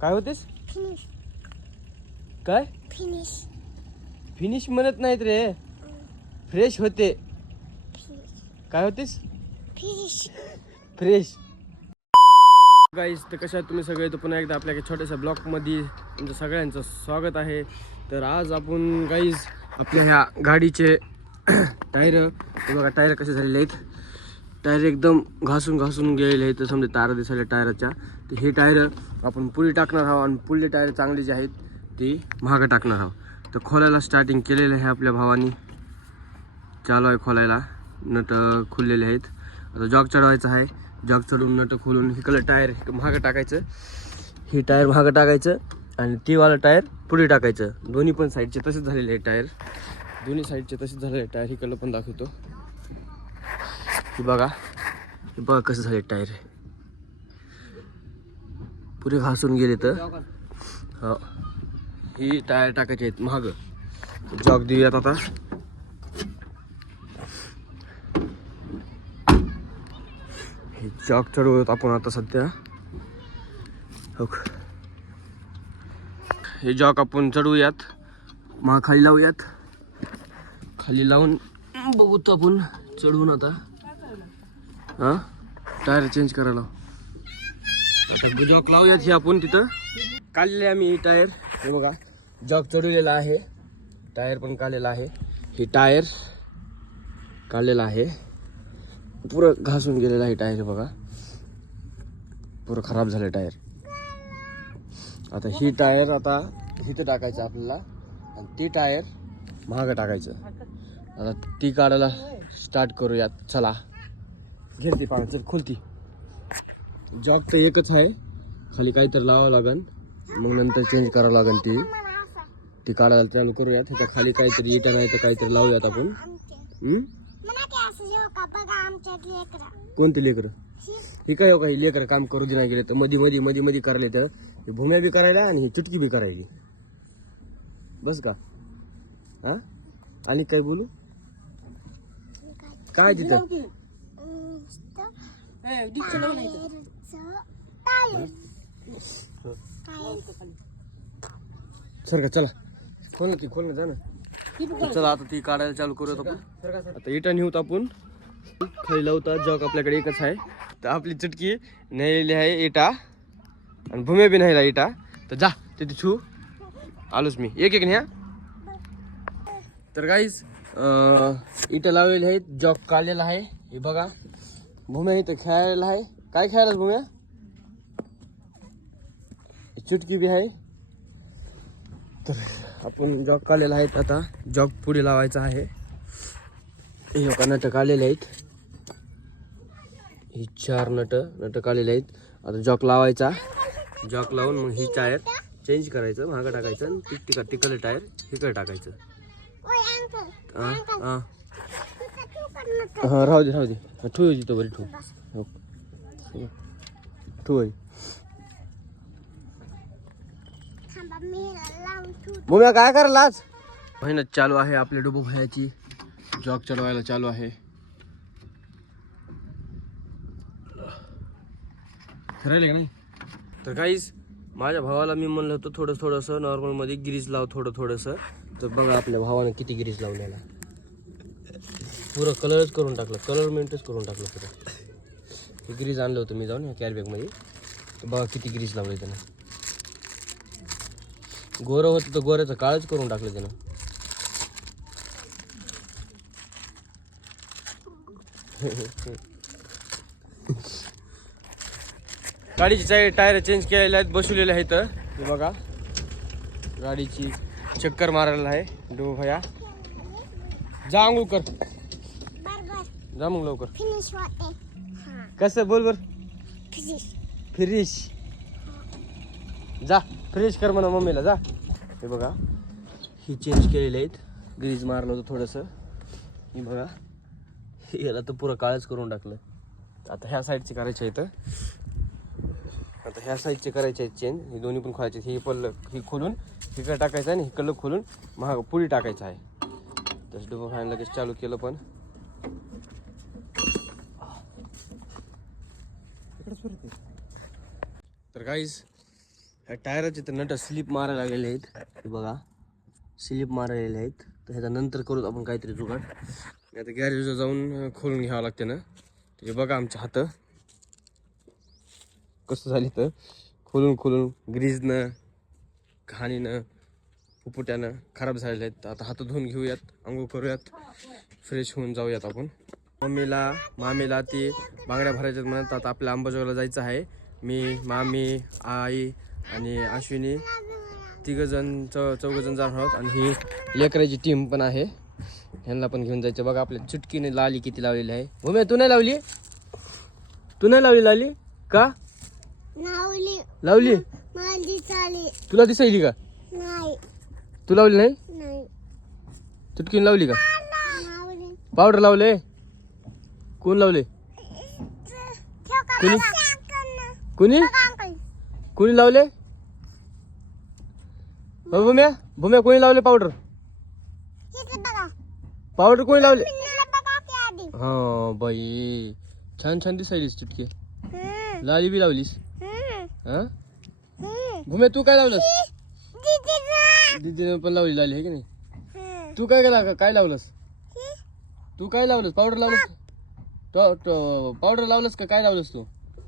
काय होतेस? फिनिश काय finish finish म्हणत नाहीत रे, फ्रेश होते. काय होतेस? Finish fresh. गाईस, तर कशा तुम्ही सगळे? तर पुन्हा एकदा आपल्या छोट्याशा ब्लॉगमध्ये तुमचं सगळ्यांचं स्वागत आहे. तर आज आपण गाईज आपल्या ह्या गाडीचे टायर बघा, टायर कसे झालेले आहेत. टायर एकदम घासून गेलेले आहेत. तर समजा तारा दिसायला टायरच्या. तर हे टायर आपण पुढे टाकणार आहोत आणि पुढले टायर चांगले जे आहेत ते महाग टाकणार आहोत. तर खोलायला स्टार्टिंग केलेलं आहे आपल्या भावानी. चालू आहे खोलायला. नट खुललेले आहेत. आता जॉग चढवायचं आहे. जॉग चढवून नट खोलून इकडलं टायर महाग टाकायचं. हे टायर महाग टाकायचं आणि ती वाला टायर पुढे टाकायचं. दोन्ही पण साईडचे तसेच झालेले आहे टायर. दोन्ही साईडचे तसेच झालेले टायर. इकडलं पण दाखवतो. हे बघा कसं झाले टायर. पुरे घासून गेले. तर हो, ही टायर टाकायचे आहेत महाग. जॉग देऊयात आता. हे जॉग चढवूयात आपण आता सध्या. हो, हे जॉग आपण चढवूयात. मग खाली लावूयात. खाली लावून बघूत आपण चढवून आता. हा, टायर चेंज करायला आता जॉक लावूयात. हे आपण तिथं काढलेले आम्ही टायर. हे बघा, जॉक चढवलेला आहे. टायर पण काढलेला आहे. हे टायर काढलेला आहे. पुरं घासून गेलेलं आहे टायर. बघा, पुरं खराब झालं टायर. आता ही टायर आता इथं टाकायचं आपल्याला आणि ती टायर महाग टाकायचं. आता ती काढायला स्टार्ट करूयात. चला, घेते पाण्यात. चल खोलती. जॉब तर एकच आहे. खाली काहीतरी लावावं लागेल. मग नंतर चेंज करावं लागेल. ती काढायला चालू करूयात. ह्याच्या खाली काहीतरी इटा नाही तर काहीतरी लावूयात आपण. कोणते लेकर? हे काय हो, काही लेकर काम करू दे नाही गेले तर मध्ये करायला तर हे भूम्या बी करायला आणि ही चुटकी बी करायली. बस का? हा, आणि काय बोलू? काय तिथं? सर का, चला खोल जा ना. चला आता ती काढायला चालू करूयात आपण. आता इटा नेऊत आपण. खाली लावता. जॉग आपल्याकडे एकच आहे. तर आपली चुटकी नेलेली आहे इटा आणि भूम्या बी नाहीला इटा. तर जा तिथे छू आलोच मी. एक न्या. तर गाईज इटा लावलेली आहेत. जॉग काढलेला आहे. हे बघा, भूम्या इथं खेळायला आहे. काय खेळायला भूम्या? चुटकी बी आहे. तर आपण जॉग काढलेला आहे. आता जॉग पुढे लावायचा आहे. हे बघा, नट काढलेले आहेत. ही 4 नट काढलेले आहेत. आता जॉक लावायचा. जॉक लावून मग ही टायर चेंज करायचं, महाग टाकायचं आणि तिकडे टायर इकडे टाकायचं. हा, राहू दे. ठेवू तिथं बरी ठेवू. मग काय करायला आज मेहनत चालू आहे आपल्या डुबू भायाची. जॉग चढवायला चालू आहे. ठरवलं का नाही? तर काहीच माझ्या भावाला मी म्हणलं होतं थोडंसं नॉर्मलमध्ये गिरीज लाव थोडंसं. तर बघा आपल्या भावाने किती गिरीज लावलेला. पुरं कलरच करून टाकलं. कलर मेंटच करून टाकलं पुरं. हे गिरीज आणलं होतं मी जाऊन ह्या कॅरीबॅगमध्ये. तर बघा किती गिरीज लावले त्यानं. गोरं होतं तर गोऱ्याचं काळच करून टाकलं त्यानं. गाडीची टायर चेंज केलेले आहेत. बसवलेले आहेत. हे बघा, गाडीची चक्कर मारायला आहे डो भया. जा अंघोळ कर. जा मग लवकर. कसं बोल बर? फ्रेश. जा फ्रेश कर म्हणा मम्मीला. जा. हे बघा, ही चेंज केलेले आहेत. ग्रीज मारलं होतं थोडंसं. हे बघा, याला तर पुरं काळच करून टाकलं. आता ह्या साईडचे करायचे आहेत. आता ह्या साईडचे करायचे आहेत चेंज. हे दोन्ही पण खोलायचे. ही खोलून इकडे टाकायचं आणि इकडलं खोलून महाग पुढे टाकायचं आहे. तसं डबं फॅन लगेच चालू केलं. पण तर गाईज टायराचे तर नट स्लिप मारायला लागलेले आहेत, हे बघा स्लिप मारलेले आहेत. तर ह्याचा नंतर करू आपण काहीतरी जुगाड. आता गॅरेजला जाऊन खोलून घ्यावं लागते ना. ते बघा आमचे हात कसं झाले तर खोलून ग्रीजनं घाणीनं पुपुट्यानं खराब झालेले आहेत. आता हात धुवून घेऊयात, आंघोळ करूयात, फ्रेश होऊन जाऊयात आपण. मामीला ती बांगड्या भरायच्यात म्हणत. आता आपल्या अंबाजोगाईला जायचं आहे. मी, मामी, आई आणि अश्विनी चौघजण जाणार आहोत. आणि ही लेकराची टीम पण आहे, ह्यांना पण घेऊन जायचं. बघा आपल्या चुटकीने लाली किती लावलेली आहे. भूम्या तू नाही लावली? तू नाही लावली लाली का? लावली. तुला दिसायली का? तू लावली नाही? चुटकीने लावली का? पावडर लावले? कोण लावले? कुणी कुणी लावले? भूम्या कोणी लावले पावडर? पावडर कोणी लावले? हा बाई, छान दिसायलीस चुटकी. लाली बी लावलीस? हा भूम्या तू काय लावलंस? दीदीने पण लावली लाली आहे की नाही? तू काय लावलंस? तू काय लावलंस? पावडर लावलंस? पावडर लावलंस का काय लावलंस तू?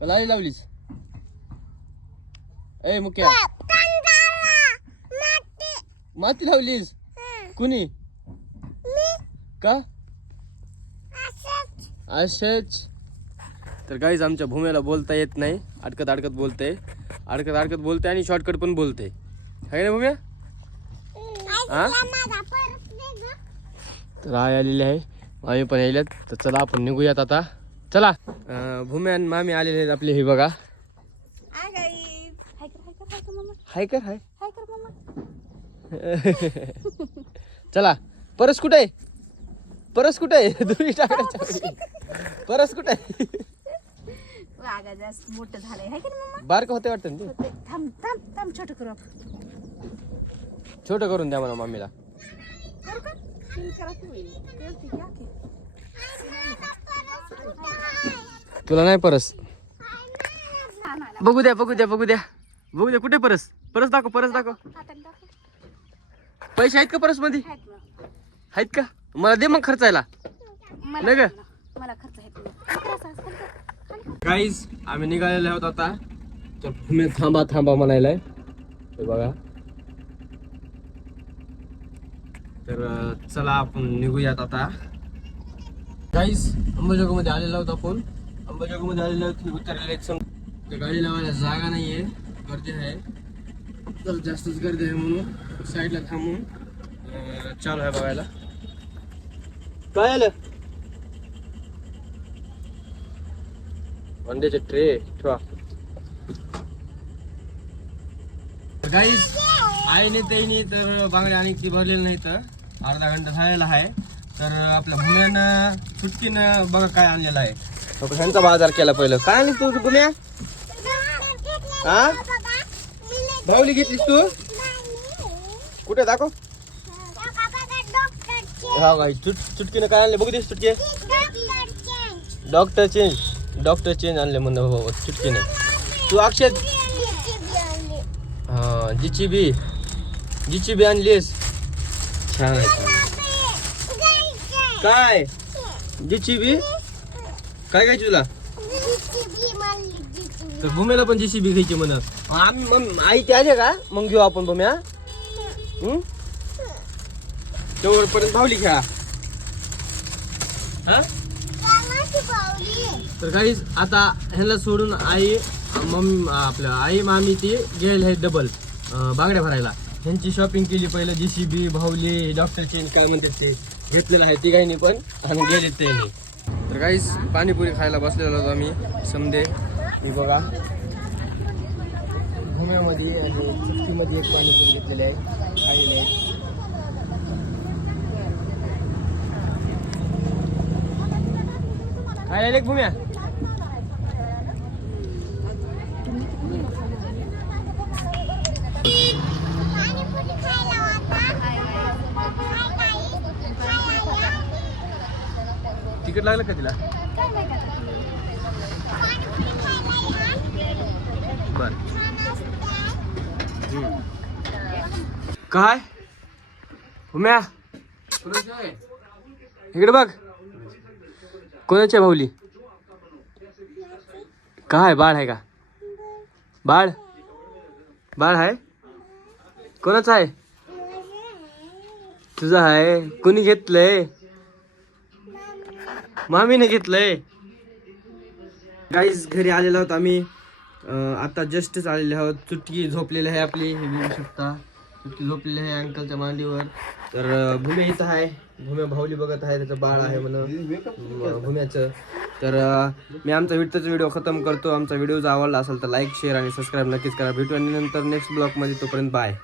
का लाली लावलीस? ए मुक्या, माती लावलीस? कुणी? का? असेच. तर गाईज आमच्या भूम्याला बोलता येत नाही, अडकत बोलते आणि शॉर्टकट पण बोलते, है ना भूम्या? हा तर आई आलेली आहे, आम्ही पण यायल्यात. तर चला आपण निघूयात आता. चला. भूम्या आणि मामी आलेले आहेत आपले. हे बघा. हाय कर चला. परस कुठे आहे? दुरी टाकायच्या. परस कुठे आहे? मोठं झालंय हाय की नाही मम्मा? बारकं होते वाटतं ना ते. थांब छोटं करू आपण. छोटं करून द्या मला मामीला. करू का? करा तुम्ही. करते की आखे. तुला नाही परस? बघू द्या कुठे परस दाखव. पैसे आहेत का परस मध्ये? आहेत का? मला दे मग खर्चायला. नाही का? मला खर्च आहे. गाईज आम्ही निघालेलो आहोत आता. तर तुम्ही थांबा म्हणायलाय. हे बघा. तर चला आपण निघूयात आता. गाईज अंबाजोगाईमध्ये आलेलो आहोत आपण. उतरलेले आहेत. तर गाडी लावायला जागा नाहीये, गर्दी आहे. तर जास्तच गर्दी आहे म्हणून साईडला थांबून चालू आहे बघायला. काय आलं? अंड्याचे ट्रे ठेवा. गाईज आईने त्याने तर बांगड्या आणि ती भरलेली नाही, तर अर्धा घंटा झालेला आहे. तर आपल्या भूम्यानं चुटकीनं बघा काय आणलेलं आहे. ह्यांचा बाजार केला पहिलं. काय आणलीस तू भूम्या? हा भावली घेतलीस तू? कुठे दाखव. हा गाई चुटकीनं काय आणले बघू दे. चुटके डॉक्टर चेंज आणले म्हणून हो चुटकीने. तू अक्षय हा जिची बी आणलीस? छान आहे. काय जिची बी काय घ्यायची तुला? तर भूम्याला पण JCB घ्यायची म्हणा. आम्ही आई ते आले का मग घेऊ आपण भूम्या. तेवढपर्यंत भावली घ्या. तर गाईज आता ह्यांना सोडून आई मामी ती गेले आहेत डबल बांगड्या भरायला. ह्यांची शॉपिंग केली पहिलं. JCB भावली डॉक्टर चेंज काय म्हणतात ते घेतलेलं आहे तिघांनी पण आणि गेले ते. तर गाईज पाणीपुरी खायला बसलेलो होतो आम्ही समदे. ही बघा भूम्यामध्ये आणि चुटकीमध्ये एक पाणीपुरी घेतलेले आहे, खाल्लेले आहे. खायला भूम्या? तिकीट लागलं का तिला? बर काय उम्या इकडे बघ. कोणाची आहे भाऊली? काय बाळ आहे का? बाळ बाळ आहे. कोणाचं आहे? तुझं आहे. कोणी घेतलंय? मामीने घेतलंय. गाईज घरी आलेलो आहोत आम्ही. आता जस्टच आलेले आहोत. चुटकी झोपलेली आहे आपली, हे बघू शकता. चुटकी झोपलेली आहे अंकलच्या मांडीवर. तर भूम्या इथं आहे. भूम्या भाऊली बघत आहे, त्याचं बाळ आहे म्हणून भूम्याचं. तर मी आमचा व्हिडिओ खतम करतो. आमचा व्हिडिओ जर आवडला असेल तर लाईक शेअर आणि सबस्क्राईब नक्कीच करा. भेटू आणि नंतर नेक्स्ट ब्लॉगमध्ये. तोपर्यंत बाय.